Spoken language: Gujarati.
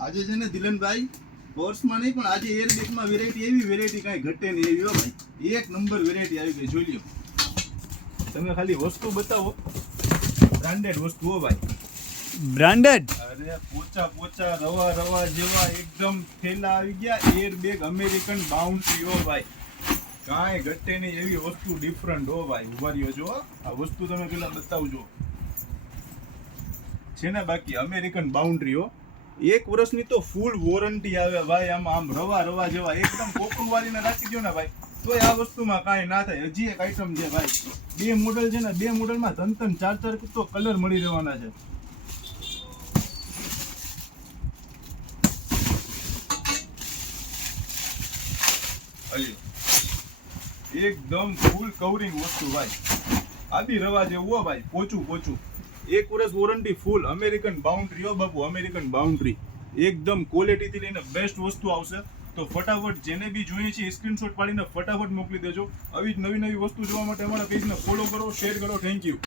આજે છે ને દિલનભાઈ બોર્સમાં નહીં પણ આજે એરબેગમાં વેરાયટી કાંઈ ઘટે નહીં એવી હો ભાઈ. એક નંબર વેરાયટી આવી ગઈ, જોઈ લ્યો. તમે ખાલી વસ્તુ બતાવો, બ્રાન્ડેડ વસ્તુ હો ભાઈ. બ્રાન્ડેડ. અરે પોચા રવા જેવા એકદમ થેલા આવી ગયા. એરબેગ અમેરિકન બાઉન્ડ્રી હો ભાઈ, કાંઈ ઘટે નહીં એવી વસ્તુ, ડિફરન્ટ હો ભાઈ. ઉભા રહ્યો જો, આ વસ્તુ તમે પેલા બતાવજો છે ને. બાકી અમેરિકન બાઉન્ડ્રી હો, 1 વર્ષની તો ફૂલ વોરંટી આવે ભાઈ. આમાં આમ રવા જેવા એકદમ કોકરું વાળીને રાખી દો ને ભાઈ, તોય આ વસ્તુમાં કાંઈ ના થાય. હજી એક આઈટમ છે ભાઈ, 2 મોડલ છે ને, 2 મોડલમાં 3 4 તો કલર મળી રહેવાના છે. એકદમ ફૂલ કવરિંગ વસ્તુ ભાઈ, આદિ રવા જેવું હો ભાઈ, પોચું 1 વર્ષ વોરંટી ફૂલ. અમેરિકન બાઉન્ડ્રી હો બાપુ, અમેરિકન બાઉન્ડ્રી. એકદમ ક્વોલિટીથી લઈને બેસ્ટ વસ્તુ આવશે. તો ફટાફટ જેને બી જોઈએ છે સ્ક્રીનશોટ પાડીને ફટાફટ મોકલી દેજો. આવી જ નવી વસ્તુ જોવા માટે અમારા પેજને ફોલો કરો, શેર કરો. Thank you.